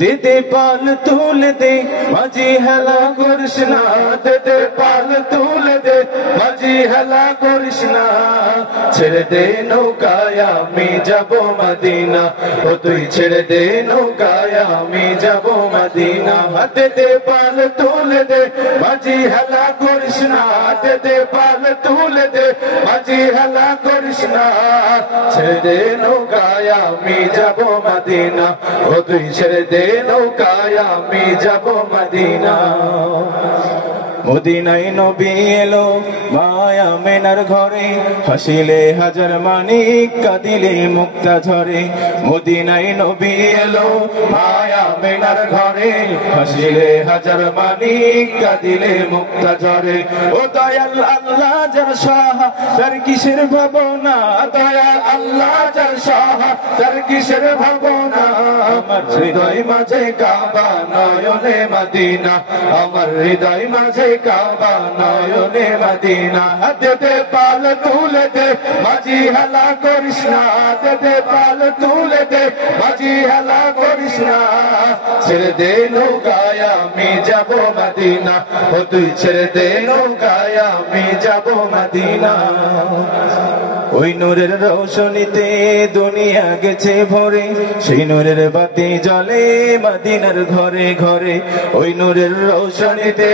দে দে পাল তুলে দে মাঝি হেলা করিস না, দে দে পাল তুলে দে মাঝি হেলা করিস না, ছেড়ে দে নৌকায় আমি যাব মদিনা, ও তুই ছেড়ে দে নৌকায় আমি যাব মদিনা। দে দে পাল তুলে দে মাঝি হেলা করিস না, দে দে পাল তুলে দে মাঝি হেলা করিস না, ছেড়ে দে নৌকায় আমি যাব মদিনা, ও তুই ছেড়ে দে নৌকায় আমি যাব মদিনা। মদিনায় নবী এলো মায়া মেনার ঘরে, হাসিলে হাজার মানিক কাঁদিলে মুক্তা ঝরে। মদিনায় নবী এলো মায়া মেনার ঘরে, হাসিলে হাজার মানিক কাঁদিলে মুক্তা ঝরে। ও দয়াল আল্লাহ যার সাহা তার কিসের ভাবনা, দয়াল আল্লাহ যার সাহা তার কিসের ভাবনা, আমার হৃদয় মাঝে কাবা নয়নে মদিনা, আমার হৃদয় মাঝে কাবা নয়নে মদিনা। দে দে পাল তুলে দে মাঝি হেলা করিস না, দে দে পাল তুলে দে মাঝি হেলা করিস না, ছেড়ে দে নৌকায় আমি যাব মদিনা, ও তুই ছেড়ে দে নৌকায় আমি যাব মদিনা। ওই নূরের রৌশনীতে দুনিয়া গেছে ভরে, সেই নূরের বাতি জ্বলে মদিনার ঘরে ঘরে। ওই নূরের রৌশনীতে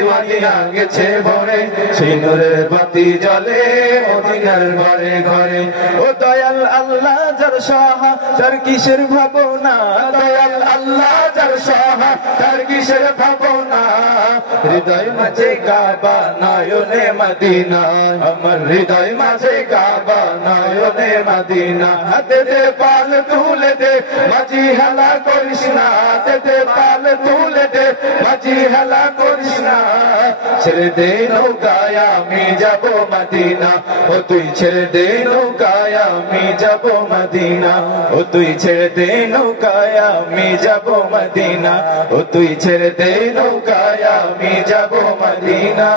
দুনিয়া গেছে ভরে, সেই নূরের বাতি জ্বলে মদিনার ঘরে ঘরে। ও দয়াল আল্লাহ যার সাহা তার কিসের ভাবনা, দয়াল আল্লাহ যার সাহা তার কিসের ভাবনা, হৃদয় মাঝে কাবা নয়নে মদিনা, আমার হৃদয় মাঝে কাবা নয়নে মদিনা। দে দে পাল তুলে দে মাঝি হেলা করিস না, দে দে পাল তুলে দে মাঝি হেলা করিস না, ছেড়ে দে নৌকায় আমি যাব মদিনা, ও তুই ছেড়ে দে নৌকায় আমি যাব মদিনা, ও তুই ছেড়ে দে নৌকায় আমি যাব মদিনা, ও তুই ছেড়ে দে নৌকায় আমি যাব মদিনা।